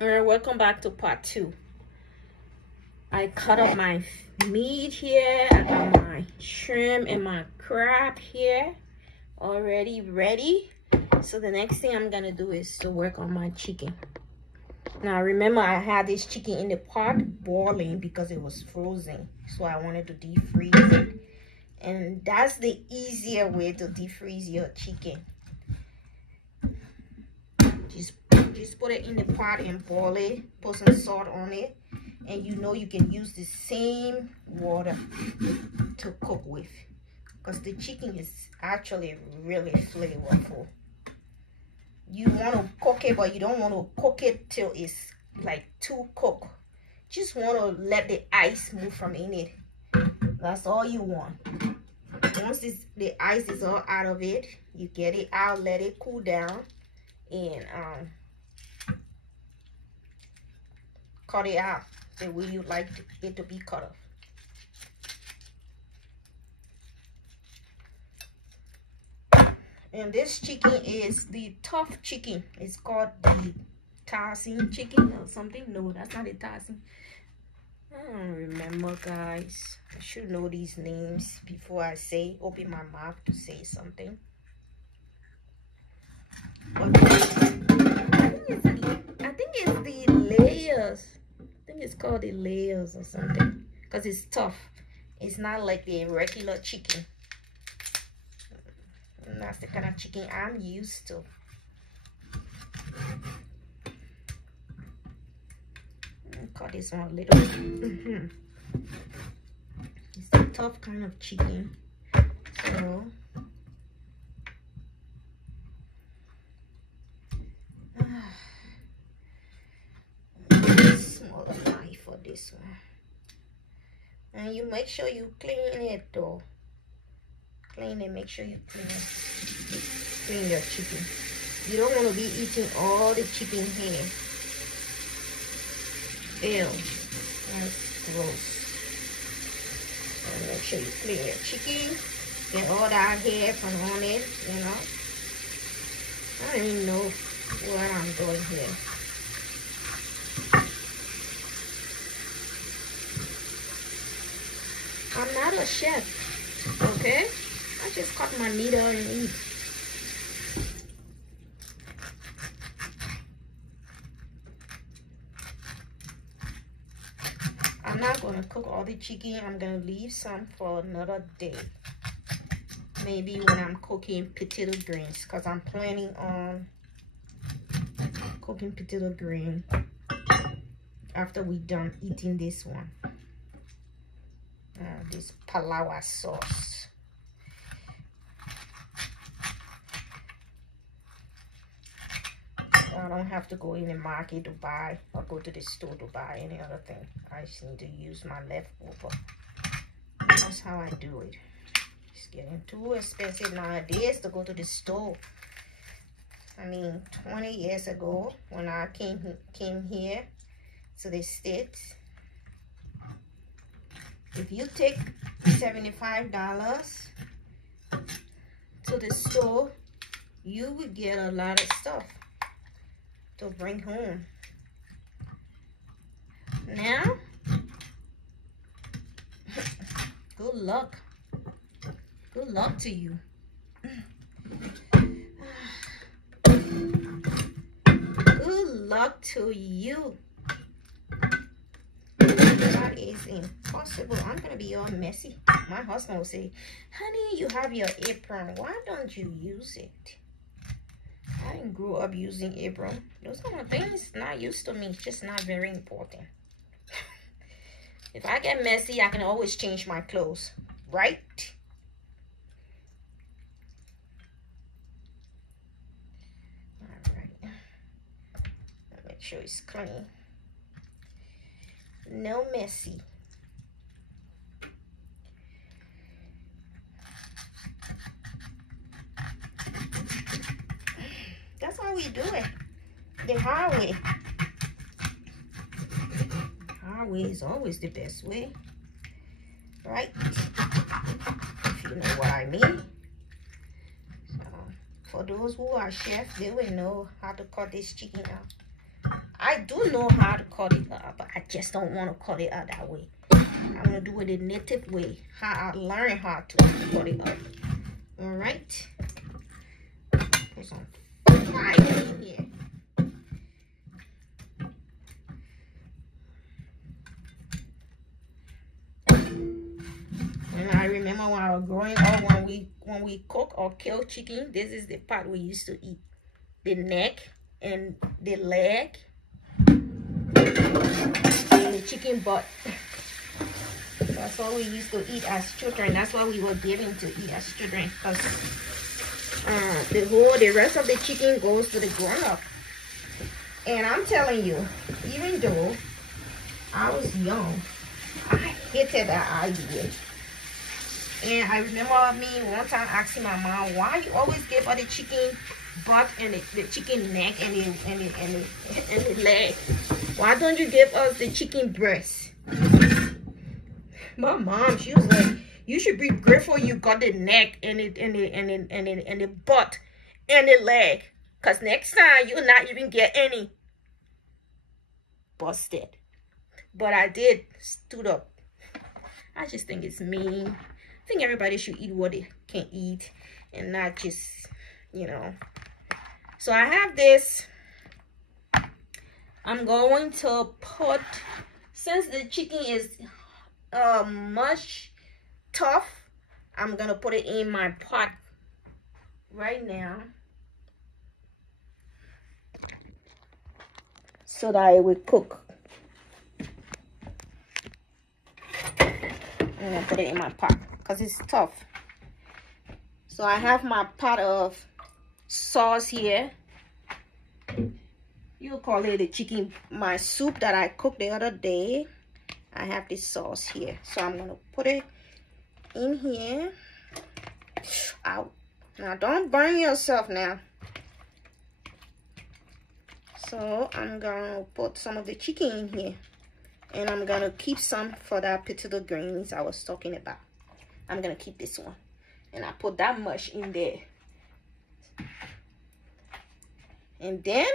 All right, welcome back to part 2. I cut up my meat here. I got my shrimp and my crab here already ready. So the next thing I'm gonna do is to work on my chicken. Now remember, I had this chicken in the pot boiling because it was frozen, so I wanted to defreeze it. And that's the easier way to defreeze your chicken. Just put it in the pot and boil it, put some salt on it, and you know you can use the same water to cook with, because the chicken is actually really flavorful. You want to cook it, but you don't want to cook it till it's like too cooked. Just want to let the ice move from in it. That's all you want. Once the ice is all out of it, you get it out, let it cool down, and cut it out the way you like it to be cut off. And this chicken is the tough chicken. It's called the Tyson chicken or something. No, that's not the Tyson. I don't remember, guys. I should know these names before I open my mouth to say something. But I think it's the layers. I think it's called the layers or something, because it's tough. It's not like the regular chicken. And that's the kind of chicken I'm used to. Cut this one a little. It's a tough kind of chicken, so smaller knife for this one. And you make sure you clean it though. Clean it, make sure you clean your chicken. You don't want to be eating all the chicken here. Ew, that's gross. So make sure you clean your chicken. Get all that hair from on it, you know. I don't even know what I'm doing here. I'm not a chef, okay? I just cut my meat out and eat. I'm not gonna cook all the chicken. I'm gonna leave some for another day. Maybe when I'm cooking potato greens, because I'm planning on cooking potato green after we done eating this one. This palawa sauce. I don't have to go in the market to buy or go to the store to buy any other thing. I just need to use my leftover. That's how I do it. It's getting too expensive nowadays to go to the store. I mean, 20 years ago when I came here to the States, if you take $75 to the store, you would get a lot of stuff to bring home. Now, good luck. Good luck to you. Good luck to you. That is impossible. I'm gonna be all messy. My husband will say, honey, you have your apron. Why don't you use it? I didn't grow up using apron. Those kind of things not used to me. It's just not very important. If I get messy, I can always change my clothes, right? All right. Make sure it's clean. No messy. That's how we do it. The hard way. Hard way is always the best way, right? If you know what I mean. So, for those who are chefs, they will know how to cut this chicken out. I do know how to cut it up, but I just don't want to cut it out that way. I'm gonna do it the native way, how I learned how to cut it up. All right. Put some fire in here. And I remember when I was growing up, when we cook or kill chicken, this is the part we used to eat: the neck and the leg and the chicken butt. That's what we used to eat as children. That's what we were given to eat as children. Because the rest of the chicken goes to the grown up. And I'm telling you, even though I was young, I hated that idea. And I remember me one time asking my mom, why you always give her the chicken butt and the chicken neck and the leg? Why don't you give us the chicken breast? My mom, she was like, you should be grateful you got the neck and the butt and the leg, cause next time you'll not even get any. Busted. But I did stood up. I just think it's mean. I think everybody should eat what they can eat and not just, you know. So I have this. I'm going to put, since the chicken is much tough, I'm gonna put it in my pot right now so that it will cook. I'm gonna put it in my pot because it's tough. So I have my pot of sauce here. You call it the chicken, my soup that I cooked the other day. I have this sauce here, so I'm gonna put it in here. Out. Now don't burn yourself now. So I'm gonna put some of the chicken in here, and I'm gonna keep some for that potato greens I was talking about. I'm gonna keep this one, and I put that much in there. And then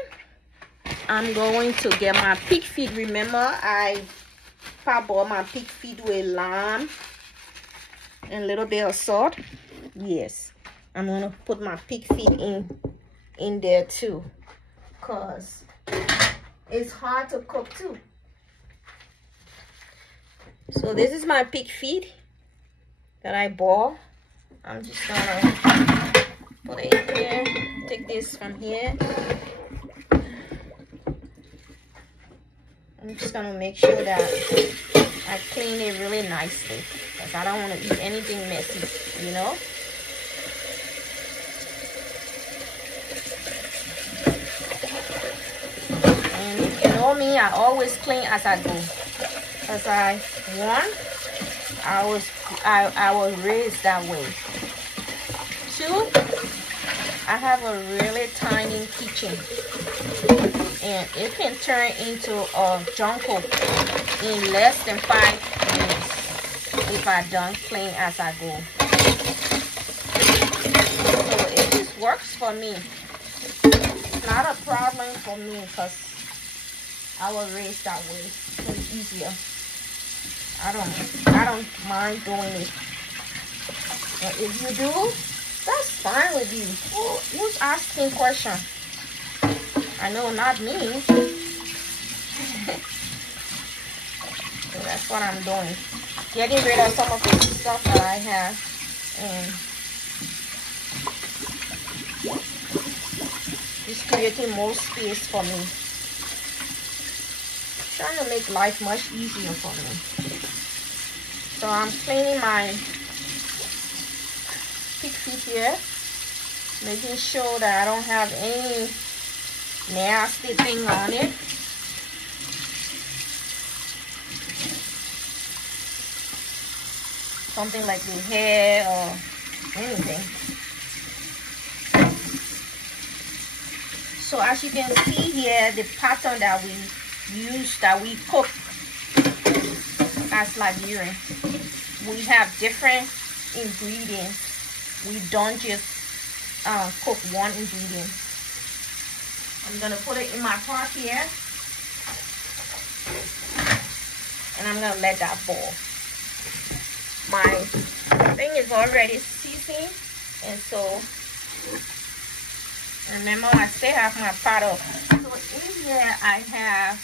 I'm going to get my pig feet. Remember, I parboiled my pig feet with lime and a little bit of salt. Yes, I'm gonna put my pig feet in there too, cause it's hard to cook too. So this is my pig feet that I bought. I'm just gonna put it in here. Take this from here. I'm just gonna make sure that I clean it really nicely, because I don't want to eat anything messy, you know. And if you know me, I always clean as I go, because I was raised that way. 2, I have a really tiny kitchen, and it can turn into a jungle in less than 5 minutes if I don't clean as I go. So it just works for me. It's not a problem for me because I was raised that way. It's easier. I don't mind doing it. But if you do, that's fine with you. Who's asking questions? I know not me. So that's what I'm doing. Getting rid of some of the stuff that I have, and just creating more space for me. Trying to make life much easier for me. So I'm cleaning my pig feet here, making sure that I don't have any nasty thing on it. Something like the hair or anything. So as you can see here, the pattern that we use, that we cook as Liberian, we have different ingredients. We don't just cook one ingredient. I'm gonna put it in my pot here. and I'm gonna let that boil. My thing is already seasoned, and so remember I still have my pot of. So in here I have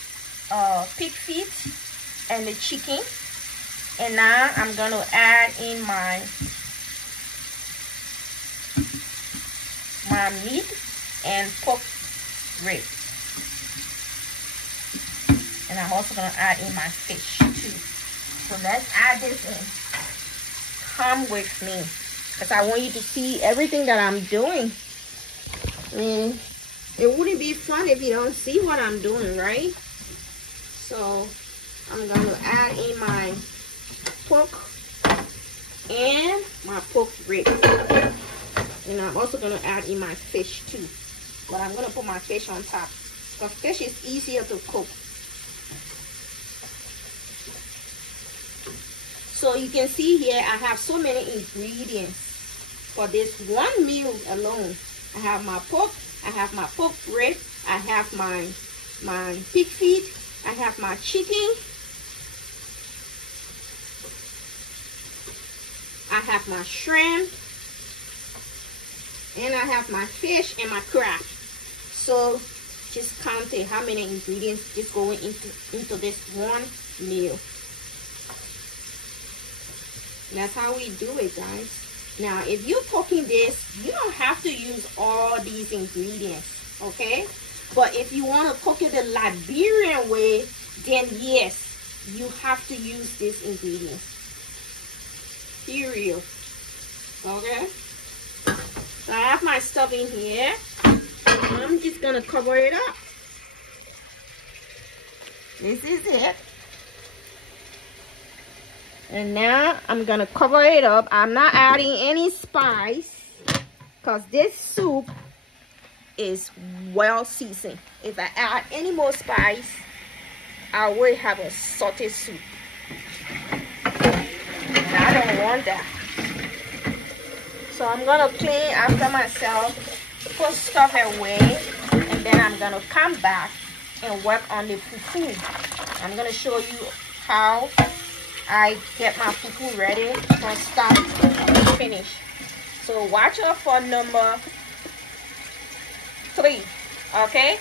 pig feet and the chicken, and now I'm gonna add in my meat and pork ribs, and I'm also gonna add in my fish too. So let's add this in. Come with me, because I want you to see everything that I'm doing. I mean, it wouldn't be fun if you don't see what I'm doing, right? So I'm gonna add in my pork and my pork rib, and I'm also gonna add in my fish too, but I'm gonna put my fish on top because fish is easier to cook. So you can see here I have so many ingredients for this one meal alone. I have my pork, I have my pork rib, I have my pig feet, I have my chicken, I have my shrimp, and I have my fish and my crab. So just counting how many ingredients just going into this one meal. That's how we do it, guys. Now, if you're cooking this, you don't have to use all these ingredients, okay? But if you want to cook it the Liberian way, then yes, you have to use these ingredients. Period. Okay? So I have my stuff in here. I'm just going to cover it up. This is it. And now I'm gonna cover it up. I'm not adding any spice because this soup is well seasoned. If I add any more spice, I will have a salty soup, and I don't want that. So I'm gonna clean after myself, put stuff away, and then I'm gonna come back and work on the fufu. I'm gonna show you how I get my fufu ready from start to finish. So watch out for number 3, okay?